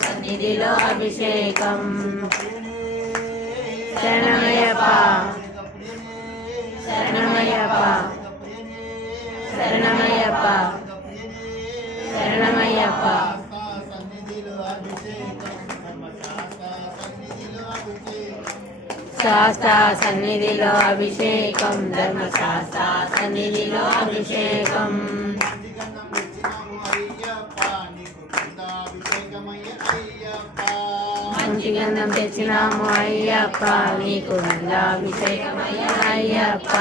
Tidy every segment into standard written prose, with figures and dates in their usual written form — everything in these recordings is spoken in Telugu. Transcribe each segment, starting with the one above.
సన్నిధిలో అభిషేకం శరణమయ్యప్ప శరణమయ్యప్ప శరణమయ్యప్ప శరణమయ్యప్ప శాస్త్ర సన్నిధిలో అభిషేకం ధర్మశాస్త్ర సన్నిధిలో అభిషేకం మంచి గంధం తెచ్చినాము అయ్యప్ప నీకు గంధాభిషేకమయ్య అయ్యప్ప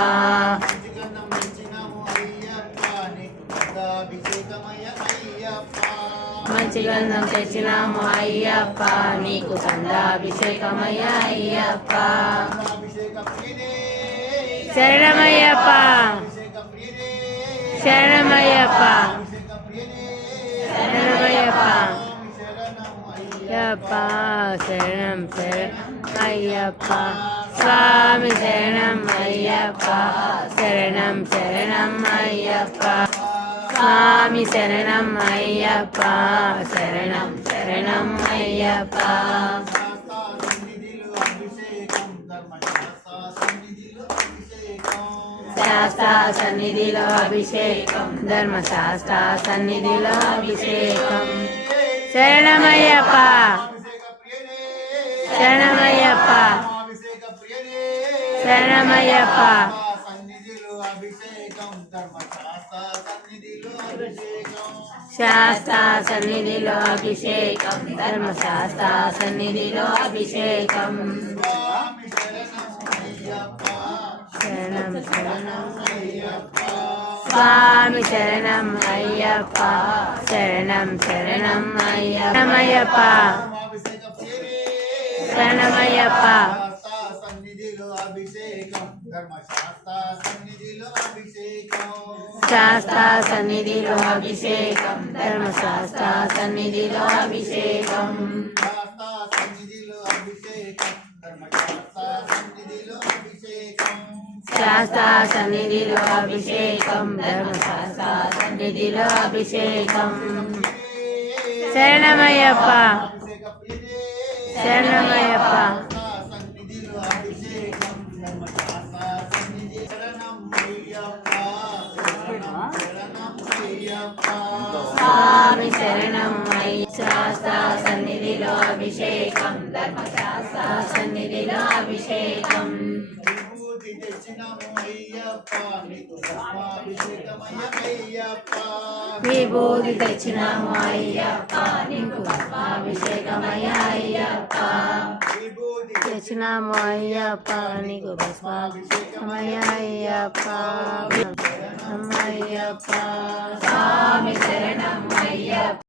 మంచి గంధం తెచ్చినాము అయ్యప్ప నీకు గంధాభిషేకమయ్య అయ్యప్ప శరణమయ్యప్ప శరణమయ్యప్ప శరణమయ్యప్ప అయ్యప్ప శరణం శరణం అయ్యప్ప స్వామి శరణం అయ్యప్ప శరణం శరణం అయ్యప్ప స్వామి శరణం అయ్యప్ప శరణం శరణం అయ్యప్ప శాస్త్ర సన్నిధిలో అభిషేకం ధర్మశాస్త్ర సన్నిధిలో అభిషేకం శరణమయ్యప్ప శరణమయ్యప్ప శరణమయ్యప్ప శాస్త్ర సన్నిధిలో అభిషేకం ధర్మశాస్త్ర సన్నిధిలో అభిషేకం శరణం శరణం స్వామి శరణం అయ్యప్ప శరణం శరణం అయ్యప్ప శరణమయ్యప్ప శాస్త్ర సన్నిధిలో అభిషేకం ధర్మశాస్త్ర సన్నిధిలో అభిషేకం శాస్త్ర సన్నిధిలో అభిషేకం ధర్మశాస్త్ర సన్నిధిలో అభిషేకం శరణమయ్యప్ప శరణమయ్యప్ప స్వామి శరణం శాస్త్ర సన్నిధిలో అభిషేకం ధర్మశాస్త్ర సన్నిధిలో అభిషేకం విభూతి తెచ్చినాము అయ్యప్ప నీకు భస్మాభిషేకమయ్య అయ్యప్ప తెచ్చినాము అయ్యప్ప నీకు భస్మాభిషేకమయ్య అయ్యప్ప అయ్యప్ప స్వామి శరణం అయ్యప్ప